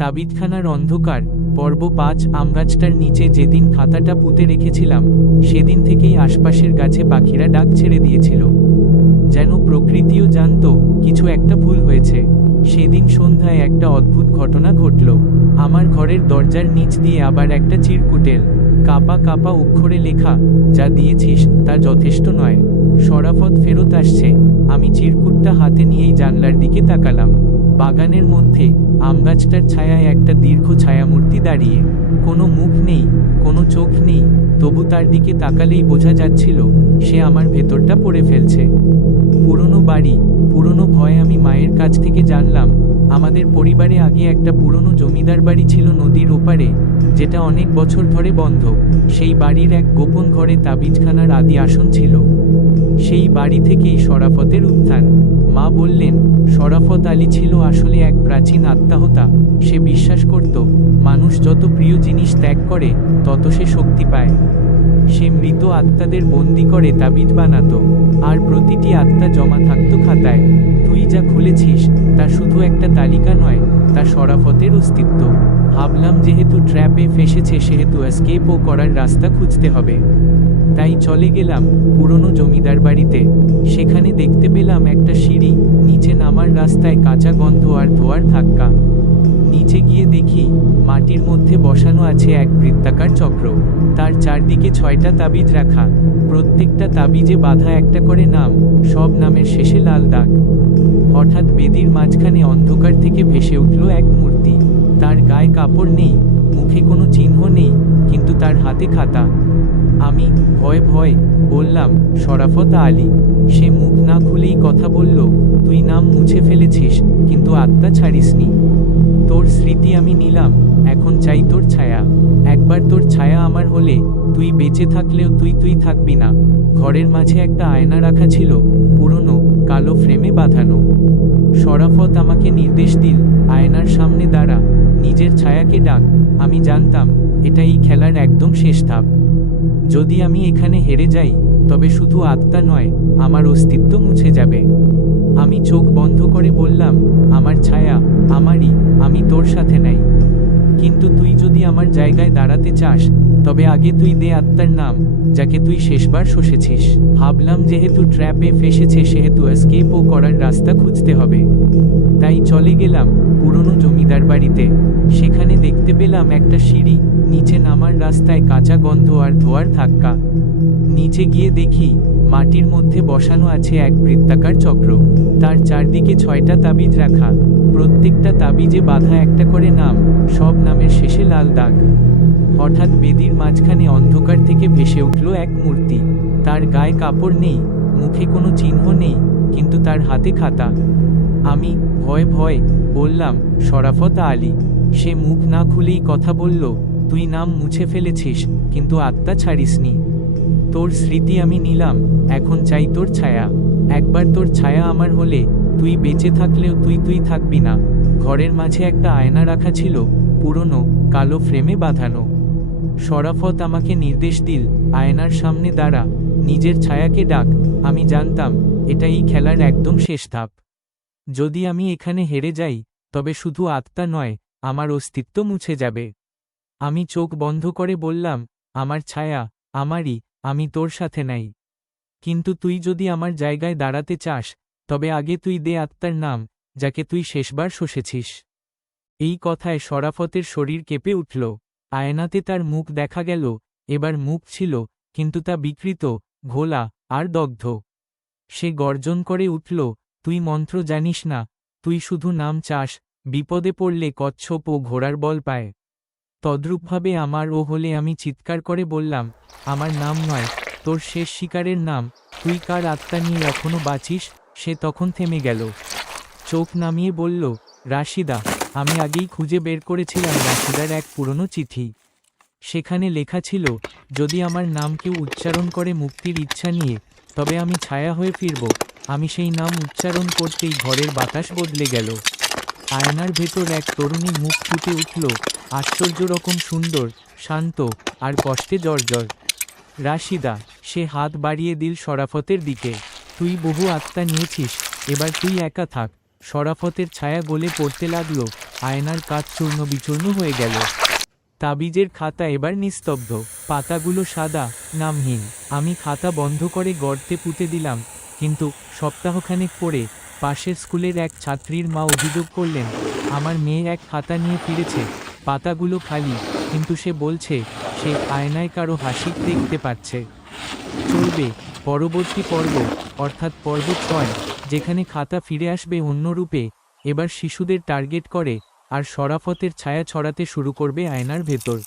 তাবিজখানার অন্ধকার। পর্ব ৫। আমগাছটার নিচে যেদিন খাতাটা পুঁতে রেখেছিলাম, সেদিন থেকেই আশপাশের গাছে পাখিরা ডাক ছেড়ে দিয়েছিল। যেন প্রকৃতিও জানত কিছু একটা ভুল হয়েছে। সেদিন সন্ধ্যায় একটা অদ্ভুত ঘটনা ঘটল। আমার ঘরের দরজার নিচ দিয়ে আবার একটা চিরকুটেল, কাপা কাপা অক্ষরে লেখা, যা দিয়েছিস তা যথেষ্ট নয়, শরাফত ফেরত আসছে। আমি চিরকুটটা হাতে নিয়েই জানলার দিকে তাকালাম। বাগানের মধ্যে আমগাছটার ছায়ায় একটা দীর্ঘ ছায়ামূর্তি দাঁড়িয়ে। কোনো মুখ নেই, কোনো চোখ নেই, তবু তার দিকে তাকালেই বোঝা যাচ্ছিল সে আমার ভেতরটা পড়ে ফেলছে। পুরনো বাড়ি, পুরনো ভয়। আমি মায়ের কাছ থেকে জানলাম আমাদের পরিবারে আগে একটা পুরনো জমিদার বাড়ি ছিল নদীর ওপারে, যেটা অনেক বছর ধরে বন্ধ। সেই বাড়ির এক গোপন ঘরে তাবিজখানার আদি আসন ছিল। সেই বাড়ি থেকেই শরাফতের উত্থান। মা বললেন শরাফত আলী ছিল আসলে এক প্রাচীন আত্মাহতা। সে বিশ্বাস করত মানুষ যত প্রিয় জিনিস ত্যাগ করে তত সে শক্তি পায়। সে মৃত আত্মাদের বন্দি করে তাবিজ বানাতো, আর প্রতিটি আত্মা জমা থাকত খাতায়। তুই যা খুলেছিস তা শুধু একটা তালিকা নয়, তা শরাফতের অস্তিত্ব। ভাবলাম যেহেতু ট্র্যাপে ফেসেছে সেহেতু এস্কেপও করার রাস্তা খুঁজতে হবে। তাই চলে গেলাম পুরনো জমিদার বাড়িতে। সেখানে দেখতে পেলাম একটা সিঁড়ি, নিচে নামার রাস্তায় কাঁচা গন্ধ আর ধোয়ার ধাক্কা। নিচে গিয়ে দেখি মাটির মধ্যে বসানো আছে এক বৃত্তাকার চক্র। তার চারদিকে ৬টা তাবিজ রাখা, প্রত্যেকটা তাবিজে বাঁধা একটা করে নাম, সব নামের শেষে লাল দাগ। হঠাৎ বেদির মাঝখানে অন্ধকার থেকে ভেসে উঠল এক মূর্তি। তার গায়ে কাপড় নেই, মুখে কোনো চিহ্ন নেই, কিন্তু তার হাতে খাতা। আমি ভয় ভয় বললাম শরাফত আলী। সে মুখ না খুলেই কথা বলল, তুই নাম মুছে ফেলেছিস কিন্তু আত্মা ছাড়িসনি। তোর স্মৃতি আমি নিলাম, এখন চাই তোর ছায়া। একবার তোর ছায়া আমার হলে তুই বেঁচে থাকলেও তুই থাকবি না। ঘরের মাঝে একটা আয়না রাখা ছিল, পুরনো কালো ফ্রেমে বাঁধানো। শরাফত আমাকে নির্দেশ দিল, আয়নার সামনে দাঁড়া, নিজের ছায়াকে ডাক। আমি জানতাম এটাই খেলার একদম শেষ ধাপ। যদি আমি এখানে হেরে যাই তবে শুধু আত্মা নয়, আমার অস্তিত্ব মুছে যাবে। আমি চোখ বন্ধ করে বললাম, আমার ছায়া আমারই, আমি তোর সাথে নাই। কিন্তু তুই যদি আমার জায়গায় দাঁড়াতে চাস তবে আগে তুই দে আত্মার নাম, যাকে তুই শেষবার শোষেছিস। ভাবলাম যেহেতু ট্র্যাপে ফেসেছে সেহেতু এস্কেপও করার রাস্তা খুঁজতে হবে। তাই চলে গেলাম পুরনো জমিদার বাড়িতে। সেখানে দেখতে পেলাম একটা সিঁড়ি, নিচে নামার রাস্তায় কাঁচা গন্ধ আর ধোয়ার ধাক্কা। নিচে গিয়ে দেখি মাটির মধ্যে বসানো আছে এক বৃত্তাকার চক্র। তার চারদিকে ৬টা তাবিজ রাখা, প্রত্যেকটা তাবিজে বাঁধা একটা করে নাম, সব নামের শেষে লাল দাগ। হঠাৎ বেদির মাঝখানে অন্ধকার থেকে ভেসে উঠল এক মূর্তি। তার গায়ে কাপড় নেই, মুখে কোনো চিহ্ন নেই, কিন্তু তার হাতে খাতা। আমি ভয় ভয় বললাম শরাফত আলী। সে মুখ না খুলেই কথা বলল, তুই নাম মুছে ফেলেছিস কিন্তু আত্মা ছাড়িসনি। তোর স্মৃতি আমি নিলাম, এখন চাই তোর ছায়া। একবার তোর ছায়া আমার হলে তুই বেঁচে থাকলেও তুই থাকবি না। ঘরের মাঝে একটা আয়না রাখা ছিল, পুরনো কালো ফ্রেমে বাঁধানো। শরাফত আমাকে নির্দেশ দিল, আয়নার সামনে দাঁড়া, নিজের ছায়াকে ডাক। আমি জানতাম এটাই খেলার একদম শেষ ধাপ। যদি আমি এখানে হেরে যাই তবে শুধু আত্মা নয়, আমার অস্তিত্ব মুছে যাবে। আমি চোখ বন্ধ করে বললাম, আমার ছায়া আমারই, আমি তোর সাথে নাই। কিন্তু তুই যদি আমার জায়গায় দাঁড়াতে চাস তবে আগে তুই দে আত্মার নাম, যাকে তুই শেষবার শোষেছিস। এই কথায় শরাফতের শরীর কেঁপে উঠল। আয়নাতে তার মুখ দেখা গেল, এবার মুখ ছিল কিন্তু তা বিকৃত, ঘোলা আর দগ্ধ। সে গর্জন করে উঠল, তুই মন্ত্র জানিস না, তুই শুধু নাম চাস, বিপদে পড়লে কচ্ছপ ও ঘোড়ার বল পায়। তদ্রূপভাবে আমার ও হলে আমি চিৎকার করে বললাম, আমার নাম নয়, তোর শেষ শিকারের নাম। তুই কার আত্মা নিয়ে এখনো বাঁচিস? সে তখন থেমে গেল, চোখ নামিয়ে বলল, রাশিদা। আমি আগেই খুঁজে বের করেছিলাম রাশিদার এক পুরনো চিঠি। সেখানে লেখা ছিল, যদি আমার নাম কেউ উচ্চারণ করে মুক্তির ইচ্ছা নিয়ে, তবে আমি ছায়া হয়ে ফিরব। আমি সেই নাম উচ্চারণ করতেই ঘরের বাতাস বদলে গেল। আয়নার ভেতর এক তরুণী মুখ ফুটে উঠল, আশ্চর্য রকম সুন্দর, শান্ত আর কষ্টে জর্জর। রাশিদা। সে হাত বাড়িয়ে দিল শরাফতের দিকে। তুই বহু আত্মা নিয়েছিস, এবার তুই একা থাক। শরাফতের ছায়া গলে পড়তে লাগলো, আয়নার কাঁচ চূর্ণ বিচূর্ণ হয়ে গেল। তাবিজের খাতা এবার নিস্তব্ধ, পাতাগুলো সাদা, নামহীন। আমি খাতা বন্ধ করে গর্তে পুঁতে দিলাম, কিন্তু সপ্তাহখানেক পরে পাশের স্কুলের এক ছাত্রীর মা অভিযোগ করলেন, আমার মেয়ে এক খাতা নিয়ে ফিরেছে, পাতাগুলো খালি, কিন্তু সে বলছে সে আয়নায় কারো হাসি দেখতে পাচ্ছে। চলবে পরবর্তী পর্ব, অর্থাৎ পর্ব 6, যেখানে খাতা ফিরে আসবে অন্য রূপে, এবার শিশুদের টার্গেট করে আর শরাফতের ছায়া ছড়াতে শুরু করবে আয়নার ভেতর।